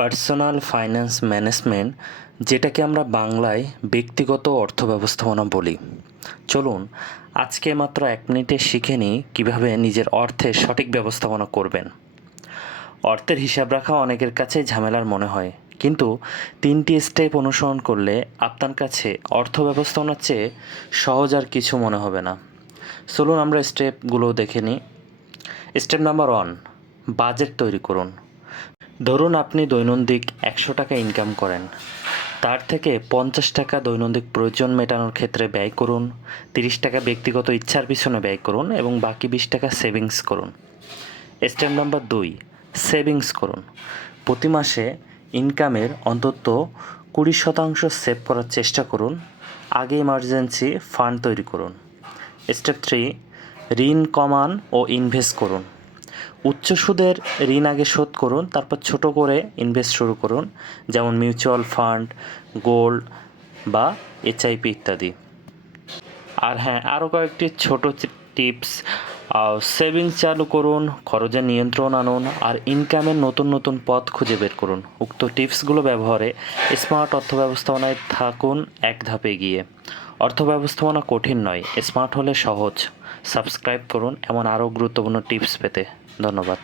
Personal finance management, যেটাকে আমরা বাংলায় ব্যক্তিগত অর্থ ব্যবস্থাপনা বলি। চলুন আজকে মাত্র 1 মিনিটে শিখে নিই কীভাবে নিজের অর্থের সঠিক ব্যবস্থাপনা করবেন। অর্থের হিসাব রাখা অনেকের কাছে ঝামেলার মনে হয়, কিন্তু 3টি স্টেপ অনুসরণ করলে আপনার কাছে অর্থ ব্যবস্থাপনার চেয়ে সহজ আর কিছু মনে হবে না। চলুন আমরা স্টেপগুলো দেখে নিই। স্টেপ নাম্বার 1, বাজেট তৈরি করুন। ধরুন আপনি দৈনন্দিন 100 টাকা ইনকাম করেন, তার থেকে 50 টাকা দৈনন্দিন প্রয়োজন মেটানোর ক্ষেত্রে ব্যয় করুন, 30 টাকা ব্যক্তিগত ইচ্ছার পিছনে ব্যয় করুন এবং বাকি 20 টাকা সেভিংস করুন। স্টেপ নাম্বার 2, সেভিংস করুন। প্রতি মাসে ইনকামের অন্তত 20% সেভ করার চেষ্টা করুন। আগে ইমার্জেন্সি ফান্ড তৈরি করুন। স্টেপ 3, ঋণ কমান ও ইনভেস্ট করুন। উচ্চ সুদের ঋণ আগে শোধ করুন, তারপর ছোট করে ইনভেস্ট শুরু করুন, যেমন মিউচুয়াল ফান্ড, গোল্ড বা HIP ইত্যাদি। আর হ্যাঁ, আরও কয়েকটি ছোট টিপস: সেভিংস চালু করুন, খরচের নিয়ন্ত্রণ আনুন, আর ইনকামের নতুন নতুন পথ খুঁজে বের করুন। উক্ত টিপসগুলো ব্যবহারে স্মার্ট অর্থ ব্যবস্থাপনায় থাকুন এক ধাপে এগিয়ে। অর্থ ব্যবস্থাপনা কঠিন নয়, স্মার্ট হলে সহজ। সাবস্ক্রাইব করুন এমন আরও গুরুত্বপূর্ণ টিপস পেতে। ধন্যবাদ।